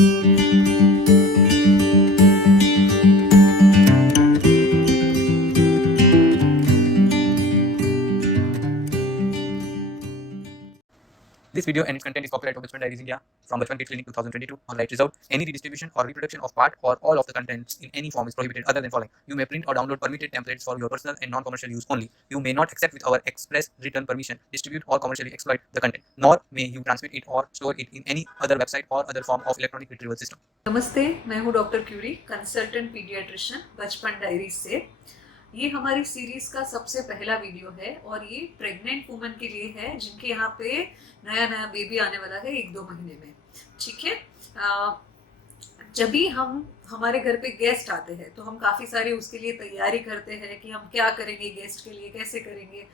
This video and its content is copyright of Bachpan Diaries India from Bachpan Kid Clinic 2022. All rights reserved. Any redistribution or reproduction of part or all of the contents in any form is prohibited other than following. You may print or download permitted templates for your personal and non-commercial use only. You may not accept with our express written permission, distribute or commercially exploit the content, nor may you transmit it or store it in any other website or other form of electronic retrieval system. नमस्ते, मैं हूं doctor Curie, consultant paediatrician बचपन diaries से। ये हमारी series का सबसे पहला वीडियो है और ये प्रेग्नेंट वुमन के लिए है जिनके यहाँ पे नया बेबी आने वाला है 1-2 महीने में। ठीक है, जब भी हम हमारे घर पे गेस्ट आते हैं तो हम काफ़ी सारी उसके लिए तैयारी करते हैं कि हम क्या करेंगे, गेस्ट के लिए कैसे करेंगे।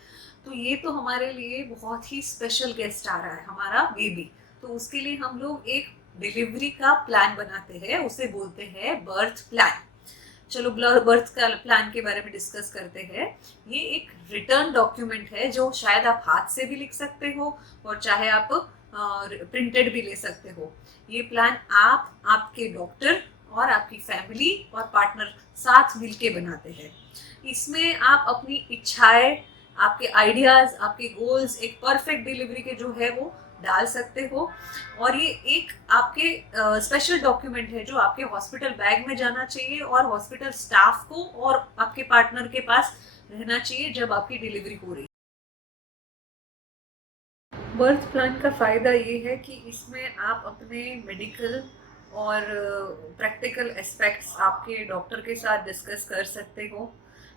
तो ये तो हमारे लिए बहुत ही स्पेशल गेस्ट आ रहा है, हमारा बेबी। तो उसके लिए हम लोग एक डिलीवरी का प्लान बनाते हैं, उसे बोलते हैं बर्थ प्लान। चलो बर्थ का प्लान के बारे में डिस्कस करते हैं। ये एक रिटर्न डॉक्यूमेंट है जो शायद आप हाथ से भी लिख सकते हो और चाहे आप प्रिंटेड भी ले सकते हो। ये प्लान आप, आपके डॉक्टर और आपकी फैमिली और पार्टनर साथ मिलके बनाते हैं। इसमें आप अपनी इच्छाएं, आपके आइडियाज, आपके गोल्स एक परफेक्ट डिलीवरी के जो है वो डाल सकते हो। और ये एक आपके स्पेशल डॉक्यूमेंट है जो आपके हॉस्पिटल बैग में जाना चाहिए और हॉस्पिटल स्टाफ को और आपके पार्टनर के पास रहना चाहिए जब आपकी डिलीवरी हो रही है। बर्थ प्लान का फ़ायदा ये है कि इसमें आप अपने मेडिकल और प्रैक्टिकल एस्पेक्ट्स आपके डॉक्टर के साथ डिस्कस कर सकते हो।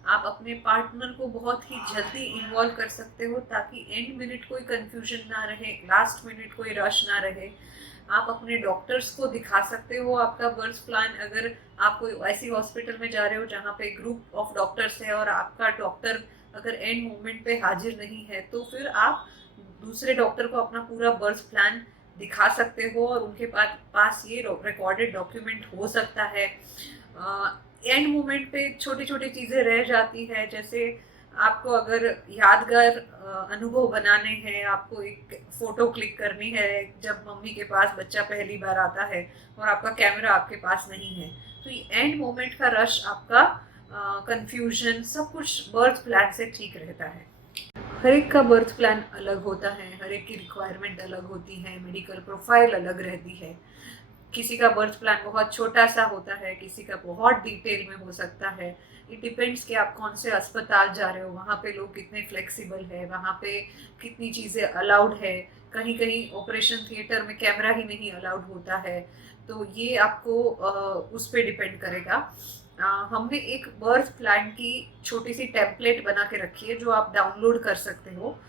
आप अपने पार्टनर को बहुत ही जल्दी इन्वॉल्व कर सकते हो ताकि एंड मिनट कोई कंफ्यूजन ना रहे, लास्ट मिनट कोई रश ना रहे। आप अपने डॉक्टर्स को दिखा सकते हो आपका बर्थ प्लान। अगर आप कोई ऐसी हॉस्पिटल में जा रहे हो जहाँ पे ग्रुप ऑफ डॉक्टर्स है और आपका डॉक्टर अगर एंड मोमेंट पे हाजिर नहीं है तो फिर आप दूसरे डॉक्टर को अपना पूरा बर्थ प्लान दिखा सकते हो और उनके पास ये रिकॉर्डेड डॉक्यूमेंट हो सकता है। एंड मोमेंट पे छोटी छोटी चीज़ें रह जाती है, जैसे आपको अगर यादगार अनुभव बनाने हैं, आपको एक फ़ोटो क्लिक करनी है जब मम्मी के पास बच्चा पहली बार आता है और आपका कैमरा आपके पास नहीं है, तो ये एंड मोमेंट का रश, आपका कंफ्यूजन, सब कुछ बर्थ प्लान से ठीक रहता है। हर एक का बर्थ प्लान अलग होता है, हर एक की रिक्वायरमेंट अलग होती है, मेडिकल प्रोफाइल अलग रहती है। किसी का बर्थ प्लान बहुत छोटा सा होता है, किसी का बहुत डिटेल में हो सकता है। इट डिपेंड्स कि आप कौन से अस्पताल जा रहे हो, वहाँ पे लोग कितने फ्लेक्सिबल है, वहाँ पे कितनी चीज़ें अलाउड है। कहीं कहीं ऑपरेशन थिएटर में कैमरा ही नहीं अलाउड होता है, तो ये आपको उस पर डिपेंड करेगा। हमने एक बर्थ प्लान की छोटी सी टेम्पलेट बना के रखी है जो आप डाउनलोड कर सकते हो।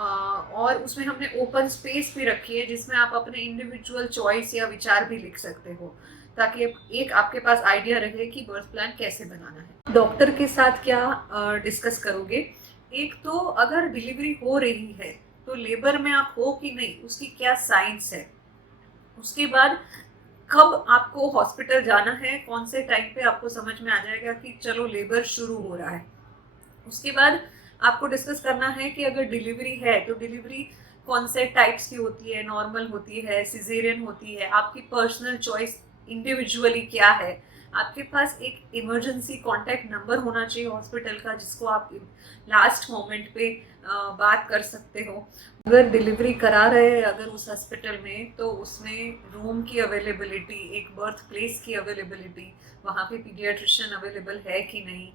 और उसमें हमने ओपन स्पेस भी रखी है जिसमें आप अपने इंडिविजुअल चॉइस या विचार भी लिख सकते हो ताकि एक आपके पास आइडिया रहे कि बर्थ प्लान कैसे बनाना है। डॉक्टर के साथ क्या डिस्कस करोगे? एक तो अगर डिलीवरी हो रही है तो लेबर में आप हो कि नहीं, उसकी क्या साइंस है। उसके बाद कब आपको हॉस्पिटल जाना है, कौन से टाइम पे आपको समझ में आ जाएगा कि चलो लेबर शुरू हो रहा है। उसके बाद आपको डिस्कस करना है कि अगर डिलीवरी है तो डिलीवरी कौन से टाइप्स की होती है, नॉर्मल होती है, सिजेरियन होती है, आपकी पर्सनल चॉइस इंडिविजुअली क्या है। आपके पास एक इमरजेंसी कॉन्टैक्ट नंबर होना चाहिए हॉस्पिटल का जिसको आप लास्ट मोमेंट पे बात कर सकते हो। अगर डिलीवरी करा रहे हैं अगर उस हॉस्पिटल में तो उसमें रूम की अवेलेबिलिटी, एक बर्थ प्लेस की अवेलेबिलिटी, वहाँ पे पीडियाट्रिशियन अवेलेबल है कि नहीं,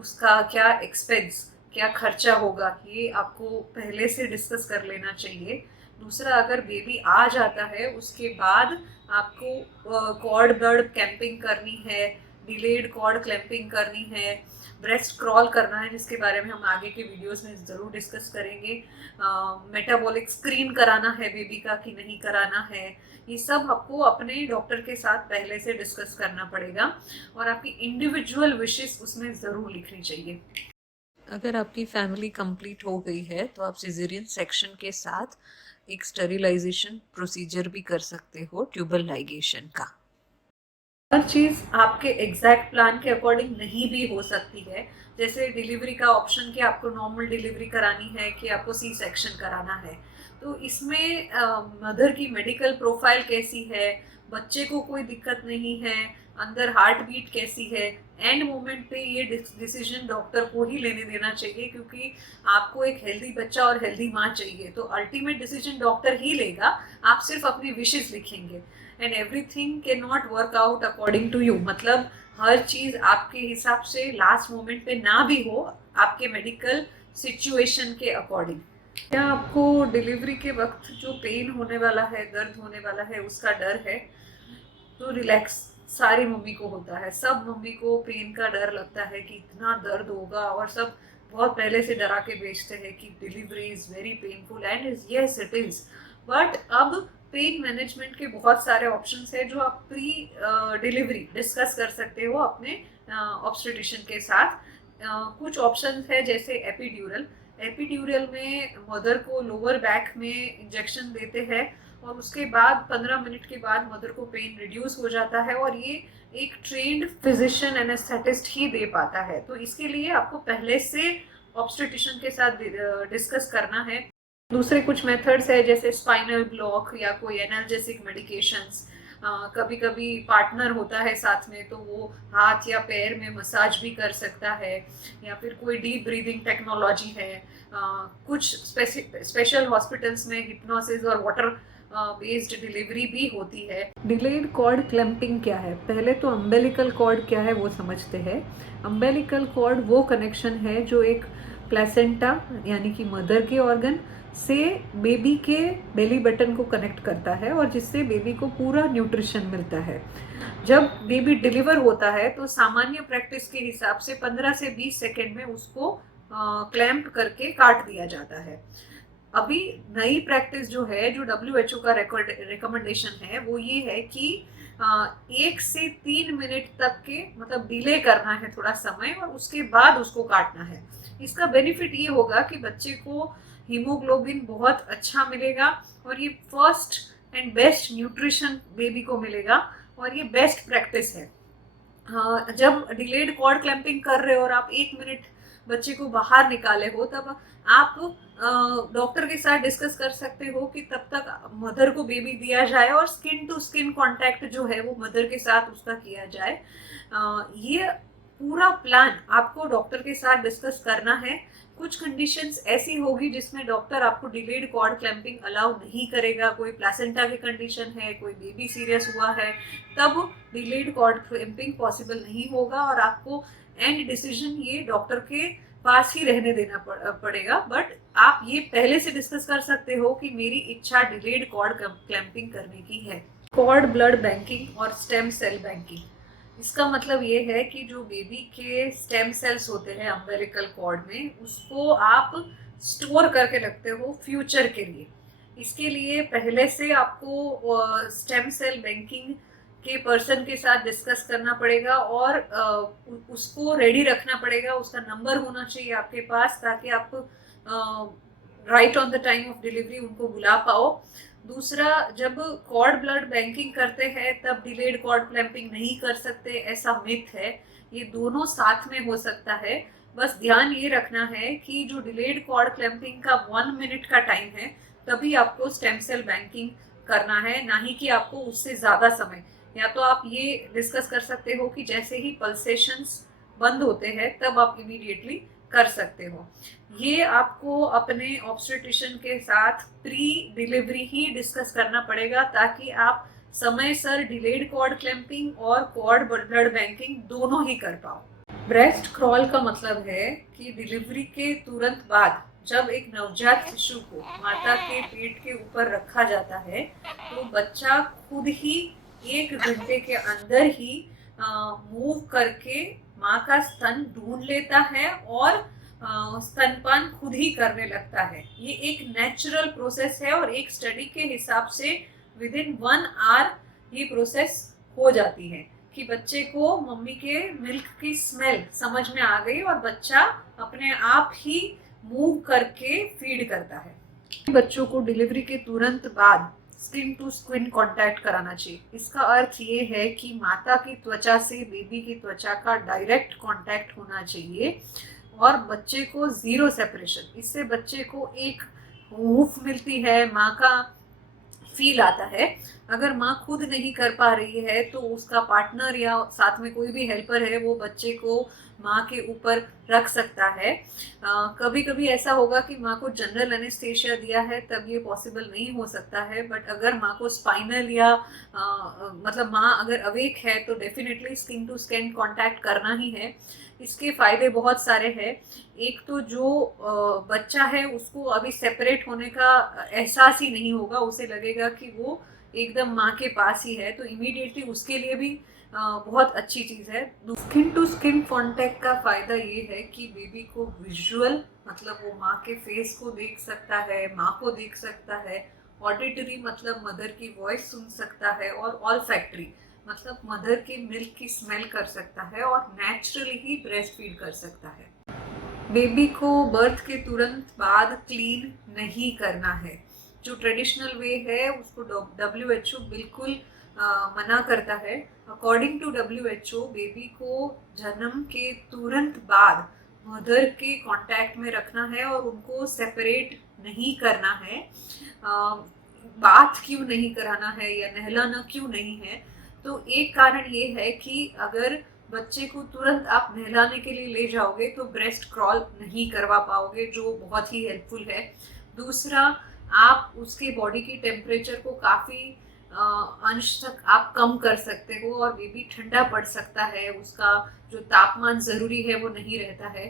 उसका क्या एक्सपेंस, क्या खर्चा होगा, ये आपको पहले से डिस्कस कर लेना चाहिए। दूसरा, अगर बेबी आ जाता है उसके बाद आपको कॉर्ड ब्लड कैंपिंग करनी है, डिलेड कॉर्ड क्लैंपिंग करनी है, ब्रेस्ट क्रॉल करना है जिसके बारे में हम आगे के वीडियोस में ज़रूर डिस्कस करेंगे। मेटाबॉलिक स्क्रीन कराना है बेबी का कि नहीं कराना है, ये सब आपको अपने डॉक्टर के साथ पहले से डिस्कस करना पड़ेगा और आपकी इंडिविजुअल विशेस उसमें ज़रूर लिखनी चाहिए। अगर आपकी फैमिली कंप्लीट हो गई है तो आप सिजेरियन सेक्शन के साथ एक स्टेरिलाइजेशन प्रोसीजर भी कर सकते हो, ट्यूबल लाइगेशन का। हर चीज़ आपके एग्जैक्ट प्लान के अकॉर्डिंग नहीं भी हो सकती है। जैसे डिलीवरी का ऑप्शन कि आपको नॉर्मल डिलीवरी करानी है कि आपको सी सेक्शन कराना है, तो इसमें मदर की मेडिकल प्रोफाइल कैसी है, बच्चे को कोई दिक्कत नहीं है, अंदर हार्ट बीट कैसी है, एंड मोमेंट पे ये डिसीजन डॉक्टर को ही लेने देना चाहिए, क्योंकि आपको एक हेल्दी बच्चा और हेल्दी माँ चाहिए। तो अल्टीमेट डिसीजन डॉक्टर ही लेगा, आप सिर्फ अपनी विशेस लिखेंगे। And everything can not work out according to you, मतलब हर चीज आपके हिसाब से लास्ट मोमेंट पे ना भी हो, आपके मेडिकल सिचुएशन के अकॉर्डिंग। क्या आपको डिलीवरी के वक्त जो पेन होने वाला है, दर्द होने वाला है, उसका डर है? तो रिलैक्स, सारी मम्मी को होता है, सब मम्मी को पेन का डर लगता है कि इतना दर्द होगा, और सब बहुत पहले से डरा के बेचते हैं कि delivery is very painful, and yes it is. But अब पेन मैनेजमेंट के बहुत सारे ऑप्शंस है जो आप प्री डिलीवरी डिस्कस कर सकते हो अपने ऑब्स्टेट्रिशियन के साथ। कुछ ऑप्शंस है जैसे एपिड्यूरल। एपिड्यूरल में मदर को लोअर बैक में इंजेक्शन देते हैं, और उसके बाद 15 मिनट के बाद मदर को पेन रिड्यूस हो जाता है, और ये एक ट्रेन्ड फिजिशियन एनेस्थेटिस्ट ही दे पाता है। तो इसके लिए आपको पहले से ऑब्स्टेट्रिशियन के साथ डिस्कस करना है। दूसरे कुछ मेथड्स है जैसे स्पाइनल ब्लॉक या कोई एनाल्जेसिक मेडिकेशंस। कभी कभी पार्टनर होता है साथ में, तो वो हाथ या पैर में मसाज भी कर सकता है, या फिर कोई डीप ब्रीदिंग टेक्नोलॉजी है। कुछ स्पेशल हॉस्पिटल्स में हिप्नोसिस और वाटर बेस्ड डिलीवरी भी होती है। डिलेड कॉर्ड क्लैंपिंग क्या है? पहले तो अम्बेलिकल कॉर्ड क्या है वो समझते हैं। अम्बेलिकल कॉर्ड वो कनेक्शन है जो एक प्लेसेंटा यानी कि मदर के ऑर्गन से बेबी के बेली बटन को कनेक्ट करता है, और जिससे बेबी को पूरा न्यूट्रिशन मिलता है। जब बेबी डिलीवर होता है तो सामान्य प्रैक्टिस के हिसाब से 15 से 20 सेकेंड में उसको क्लैंप करके काट दिया जाता है। अभी नई प्रैक्टिस जो है, जो WHO का रिकमेंडेशन है, वो ये है कि 1 से 3 मिनट तक के मतलब डिले करना है थोड़ा समय, और उसके बाद उसको काटना है। इसका बेनिफिट ये होगा कि बच्चे को हीमोग्लोबिन बहुत अच्छा मिलेगा, और ये first and best nutrition baby को मिलेगा, और ये बेस्ट प्रैक्टिस है। जब डिलेड कॉर्ड क्लैंपिंग कर रहे हो और आप 1 मिनट बच्चे को बाहर निकाले हो, तब आप डॉक्टर के साथ डिस्कस कर सकते हो कि तब तक मदर को बेबी दिया जाए, और स्किन टू स्किन कांटेक्ट जो है वो मदर के साथ उसका किया जाए। ये पूरा प्लान आपको डॉक्टर के साथ डिस्कस करना है। कुछ कंडीशंस ऐसी होगी जिसमें डॉक्टर आपको डिलेड कॉर्ड क्लैंपिंग अलाउ नहीं करेगा। कोई प्लेसेंटा की कंडीशन है, कोई बेबी सीरियस हुआ है, तब डिलेड कॉर्ड क्लैंपिंग पॉसिबल नहीं होगा, और आपको एंड डिसीजन ये डॉक्टर के पास ही रहने देना पड़ेगा। बट आप ये पहले से डिस्कस कर सकते हो कि मेरी इच्छा डिलेड कॉर्ड क्लैंपिंग करने की है। कॉर्ड ब्लड बैंकिंग और स्टेम सेल बैंकिंग, इसका मतलब ये है कि जो बेबी के स्टेम सेल्स होते हैं अम्बेलिकल कॉर्ड में, उसको आप स्टोर करके रखते हो फ्यूचर के लिए। इसके लिए पहले से आपको स्टेम सेल बैंकिंग के पर्सन के साथ डिस्कस करना पड़ेगा, और उसको रेडी रखना पड़ेगा। उसका नंबर होना चाहिए आपके पास, ताकि आप right on the time of delivery उनको बुला पाओ। दूसरा, जब कॉर्ड ब्लड बैंकिंग करते हैं तब डिलेड कॉर्ड क्लैंपिंग नहीं कर सकते, ऐसा मिथ है। ये दोनों साथ में हो सकता है। बस ध्यान ये रखना है कि जो डिलेड कॉर्ड क्लैंपिंग का 1 मिनट का टाइम है, तभी आपको स्टेम सेल बैंकिंग करना है, ना ही कि आपको उससे ज़्यादा समय। या तो आप ये डिस्कस कर सकते हो कि जैसे ही पल्सेशंस बंद होते हैं तब आप इमीडिएटली कर सकते हो। ये आपको अपने ऑब्स्टेट्रिशियन के साथ प्री डिलीवरी ही डिस्कस करना पड़ेगा, ताकि आप समय सर डिलेड कॉर्ड क्लैंपिंग और कॉर्ड ब्लड बैंकिंग दोनों ही कर पाओ। ब्रेस्ट क्रॉल का मतलब है कि डिलीवरी के तुरंत बाद जब एक नवजात शिशु को माता के पेट के ऊपर रखा जाता है, तो बच्चा खुद ही 1 घंटे के अंदर ही मूव करके माँ का स्तन ढूंढ लेता है, और स्तनपान खुद ही करने लगता है। ये एक नेचुरल प्रोसेस है, और एक स्टडी के हिसाब से विदिन 1 आवर ये प्रोसेस हो जाती है कि बच्चे को मम्मी के मिल्क की स्मेल समझ में आ गई, और बच्चा अपने आप ही मूव करके फीड करता है। बच्चों को डिलीवरी के तुरंत बाद स्किन टू स्किन कांटेक्ट कराना चाहिए। इसका अर्थ ये है कि माता की त्वचा से बेबी की त्वचा का डायरेक्ट कांटेक्ट होना चाहिए, और बच्चे को 0 सेपरेशन। इससे बच्चे को एक हूफ मिलती है, माँ का फील आता है। अगर माँ खुद नहीं कर पा रही है तो उसका पार्टनर या साथ में कोई भी हेल्पर है वो बच्चे को माँ के ऊपर रख सकता है। कभी कभी ऐसा होगा कि माँ को जनरल एनेस्थेशिया दिया है तब ये पॉसिबल नहीं हो सकता है, बट अगर माँ को स्पाइनल या मतलब माँ अगर अवेक है तो definitely skin to skin contact करना ही है। इसके फायदे बहुत सारे हैं। एक तो जो बच्चा है उसको अभी सेपरेट होने का एहसास ही नहीं होगा, उसे लगेगा कि वो एकदम माँ के पास ही है, तो इमीडिएटली उसके लिए भी बहुत अच्छी चीज़ है। स्किन टू स्किन कांटेक्ट का फायदा ये है कि बेबी को विजुअल मतलब वो माँ के फेस को देख सकता है, माँ को देख सकता है, ऑडिटरी मतलब मदर की वॉइस सुन सकता है, और ऑलफैक्टरी मतलब मदर के मिल्क की स्मेल कर सकता है और नेचुरली ही ब्रेस्ट फीड कर सकता है। बेबी को बर्थ के तुरंत बाद क्लीन नहीं करना है। जो ट्रेडिशनल वे है उसको WHO बिल्कुल मना करता है। अकॉर्डिंग टू WHO बेबी को जन्म के तुरंत बाद मदर के कांटेक्ट में रखना है और उनको सेपरेट नहीं करना है। बाथ क्यों नहीं कराना है या नहलाना क्यों नहीं है, तो एक कारण ये है कि अगर बच्चे को तुरंत आप नहलाने के लिए ले जाओगे तो ब्रेस्ट क्रॉल नहीं करवा पाओगे, जो बहुत ही हेल्पफुल है। दूसरा, आप उसके बॉडी की टेम्परेचर को काफ़ी अंश तक आप कम कर सकते हो और बेबी ठंडा पड़ सकता है, उसका जो तापमान ज़रूरी है वो नहीं रहता है।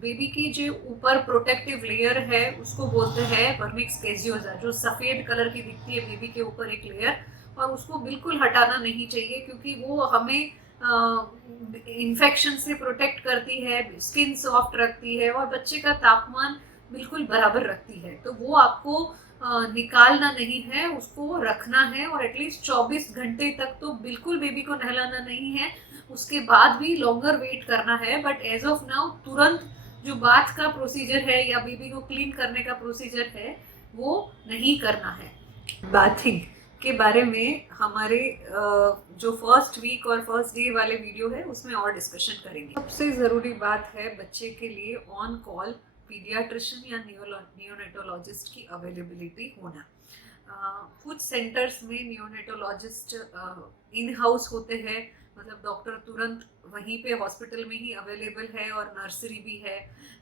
बेबी की जो ऊपर प्रोटेक्टिव लेयर है उसको बोलते हैं वर्मिक्स कैजियोसा, जो सफ़ेद कलर की दिखती है बेबी के ऊपर एक लेयर, और उसको बिल्कुल हटाना नहीं चाहिए क्योंकि वो हमें इन्फेक्शन से प्रोटेक्ट करती है, स्किन सॉफ्ट रखती है और बच्चे का तापमान बिल्कुल बराबर रखती है। तो वो आपको निकालना नहीं है, उसको रखना है और एटलीस्ट 24 घंटे तक तो बिल्कुल बेबी को नहलाना नहीं है, उसके बाद भी लॉन्गर वेट करना है। बट एज ऑफ नाउ तुरंत जो बाथ का प्रोसीजर है या बेबी को क्लीन करने का प्रोसीजर है वो नहीं करना है। बाथिंग के बारे में हमारे जो फर्स्ट वीक और फर्स्ट डे वाले वीडियो है उसमें और डिस्कशन करेंगे। सबसे ज़रूरी बात है बच्चे के लिए ऑन कॉल पीडियाट्रिशियन या नियोनेटोलॉजिस्ट की अवेलेबिलिटी होना। कुछ सेंटर्स में नियोनेटोलॉजिस्ट इन हाउस होते हैं, मतलब डॉक्टर तुरंत वहीं पे हॉस्पिटल में ही अवेलेबल है और नर्सरी भी है,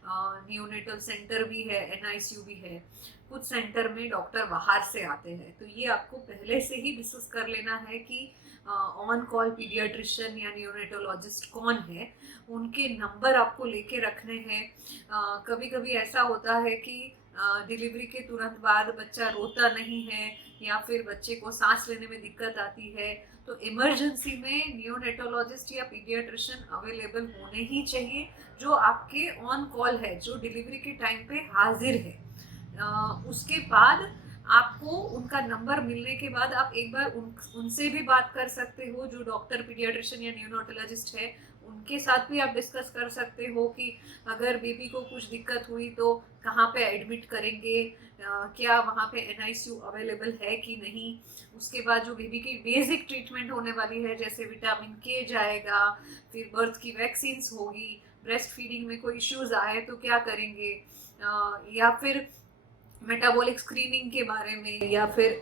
नियोनेटल सेंटर भी है, NICU भी है। कुछ सेंटर में डॉक्टर बाहर से आते हैं, तो ये आपको पहले से ही डिस्कस कर लेना है कि ऑन कॉल पीडियाट्रिशियन या नियोनेटोलॉजिस्ट कौन है, उनके नंबर आपको लेके रखने हैं। कभी कभी ऐसा होता है कि डिलीवरी के तुरंत बाद बच्चा रोता नहीं है या फिर बच्चे को सांस लेने में दिक्कत आती है, तो इमरजेंसी में नियोनेटोलॉजिस्ट या पीडियाट्रिशियन अवेलेबल होने ही चाहिए, जो आपके ऑन कॉल है, जो डिलीवरी के टाइम पे हाजिर है। उसके बाद आपको उनका नंबर मिलने के बाद आप एक बार उनसे भी बात कर सकते हो, जो डॉक्टर पीडियाट्रिशियन या नियोनेटोलॉजिस्ट है उनके साथ भी आप डिस्कस कर सकते हो कि अगर बेबी को कुछ दिक्कत हुई तो कहाँ पे एडमिट करेंगे, क्या वहाँ पे NICU अवेलेबल है कि नहीं। उसके बाद जो बेबी की बेसिक ट्रीटमेंट होने वाली है, जैसे विटामिन K जाएगा, फिर बर्थ की वैक्सीन्स होगी, ब्रेस्ट फीडिंग में कोई इश्यूज आए तो क्या करेंगे, या फिर मेटाबॉलिक स्क्रीनिंग के बारे में, या फिर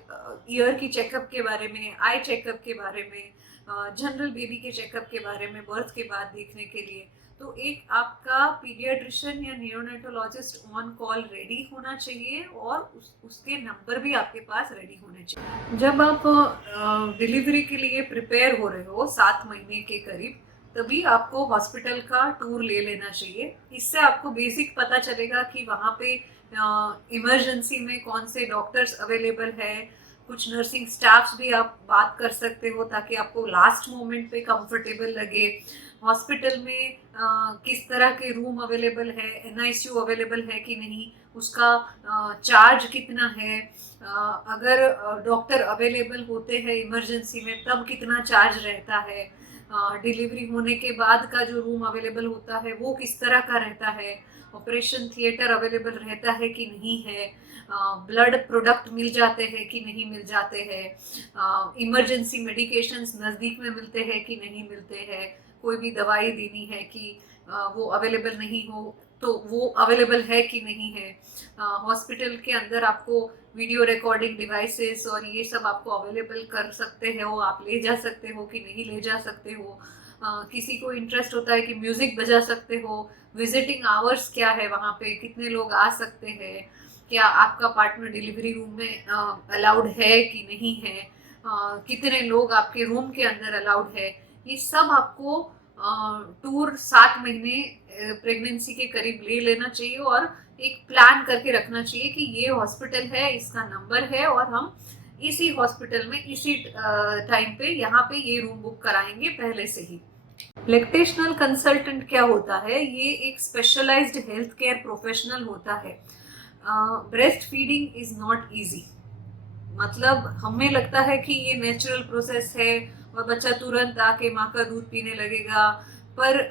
ईयर की चेकअप के बारे में, आई चेकअप के बारे में, जनरल बेबी के चेकअप के बारे में बर्थ के बाद देखने के लिए। तो एक आपका पीडियाट्रिशियन या नियोनेटोलॉजिस्ट ऑन कॉल रेडी होना चाहिए और उसके नंबर भी आपके पास रेडी होने चाहिए। जब आप डिलीवरी के लिए प्रिपेयर हो रहे हो 7 महीने के करीब, तभी आपको हॉस्पिटल का टूर ले लेना चाहिए। इससे आपको बेसिक पता चलेगा कि वहाँ पे इमरजेंसी में कौन से डॉक्टर्स अवेलेबल है, कुछ नर्सिंग स्टाफ्स भी आप बात कर सकते हो ताकि आपको लास्ट मोमेंट पे कंफर्टेबल लगे। हॉस्पिटल में किस तरह के रूम अवेलेबल है, NICU अवेलेबल है कि नहीं, उसका चार्ज कितना है, अगर डॉक्टर अवेलेबल होते हैं इमरजेंसी में तब कितना चार्ज रहता है, डिलीवरी होने के बाद का जो रूम अवेलेबल होता है वो किस तरह का रहता है, ऑपरेशन थिएटर अवेलेबल रहता है कि नहीं है, ब्लड प्रोडक्ट मिल जाते हैं कि नहीं मिल जाते हैं, इमरजेंसी मेडिकेशंस नज़दीक में मिलते हैं कि नहीं मिलते हैं, कोई भी दवाई देनी है कि वो अवेलेबल नहीं हो तो वो अवेलेबल है कि नहीं है। हॉस्पिटल के अंदर आपको वीडियो रिकॉर्डिंग डिवाइसेस और ये सब आपको अवेलेबल कर सकते हो, आप ले जा सकते हो कि नहीं ले जा सकते हो। किसी को इंटरेस्ट होता है कि म्यूजिक बजा सकते हो, विजिटिंग आवर्स क्या है वहाँ पे, कितने लोग आ सकते हैं, क्या आपका पार्टनर डिलीवरी रूम में अलाउड है कि नहीं है, कितने लोग आपके रूम के अंदर अलाउड है, ये सब आपको टूर 7 महीने प्रेगनेंसी के करीब ले लेना चाहिए और एक प्लान करके रखना चाहिए कि ये हॉस्पिटल है, इसका नंबर है और हम इसी हॉस्पिटल में इसी टाइम पे यहाँ पे ये रूम बुक कराएंगे पहले से ही। लैक्टेशनल कंसल्टेंट क्या होता है? ये एक स्पेशलाइज्ड हेल्थ केयर प्रोफेशनल होता है। Breast feeding is not easy, मतलब हमें लगता है कि ये नेचुरल प्रोसेस है और बच्चा तुरंत आके माँ का दूध पीने लगेगा, पर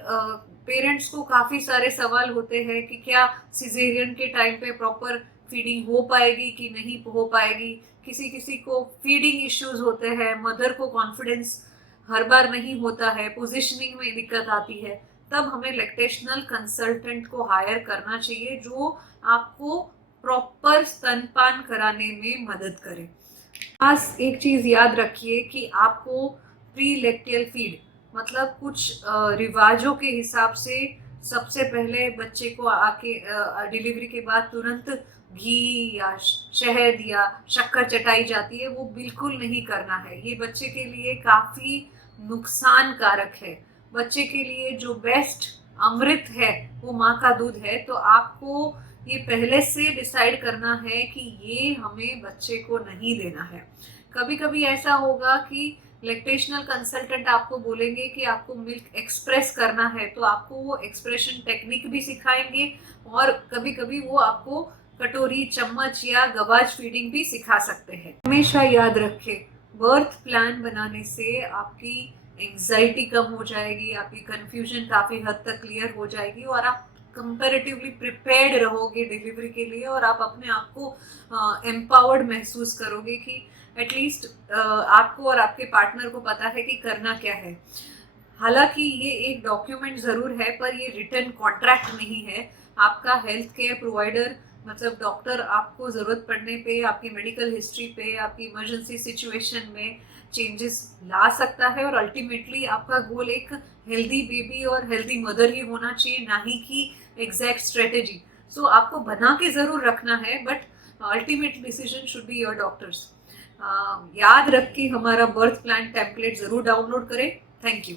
पेरेंट्स को काफ़ी सारे सवाल होते हैं कि क्या सिजेरियन के टाइम पे प्रॉपर फीडिंग हो पाएगी कि नहीं हो पाएगी। किसी किसी को फीडिंग इश्यूज होते हैं, मदर को कॉन्फिडेंस हर बार नहीं होता है, पोजिशनिंग में दिक्कत आती है, तब हमें लैक्टेशनल कंसल्टेंट को हायर करना चाहिए जो आपको प्रॉपर स्तनपान कराने में मदद करे। खास एक चीज़ याद रखिए कि आपको प्री लैक्टियल फीड मतलब कुछ रिवाजों के हिसाब से सबसे पहले बच्चे को आके डिलीवरी के बाद तुरंत घी या शहद या शक्कर चटाई जाती है, वो बिल्कुल नहीं करना है। ये बच्चे के लिए काफ़ी नुकसान कारक है। बच्चे के लिए जो बेस्ट अमृत है वो माँ का दूध है, तो आपको ये पहले से डिसाइड करना है कि ये हमें बच्चे को नहीं देना है। कभी कभी ऐसा होगा कि लैक्टेशनल कंसल्टेंट आपको बोलेंगे कि आपको मिल्क एक्सप्रेस करना है, तो आपको वो एक्सप्रेशन टेक्निक भी सिखाएंगे और कभी कभी वो आपको कटोरी, चम्मच या गवाज फीडिंग भी सिखा सकते हैं। हमेशा याद रखें, बर्थ प्लान बनाने से आपकी एंजाइटी कम हो जाएगी, आपकी कंफ्यूजन काफ़ी हद तक क्लियर हो जाएगी और आप कंपैरेटिवली प्रिपेयर्ड रहोगे डिलीवरी के लिए और आप अपने आप को एम्पावर्ड महसूस करोगे कि एटलीस्ट आपको और आपके पार्टनर को पता है कि करना क्या है। हालांकि ये एक डॉक्यूमेंट ज़रूर है पर ये रिटन कॉन्ट्रैक्ट नहीं है। आपका हेल्थ केयर प्रोवाइडर मतलब डॉक्टर आपको ज़रूरत पड़ने पे, आपकी मेडिकल हिस्ट्री पे, आपकी इमरजेंसी सिचुएशन में चेंजेस ला सकता है और अल्टीमेटली आपका गोल एक हेल्दी बेबी और हेल्दी मदर ही होना चाहिए, ना ही कि एग्जैक्ट स्ट्रेटेजी। सो आपको बना के ज़रूर रखना है but ultimate decision should be your doctors. याद रख के हमारा बर्थ प्लान टेम्पलेट ज़रूर डाउनलोड करें। Thank you.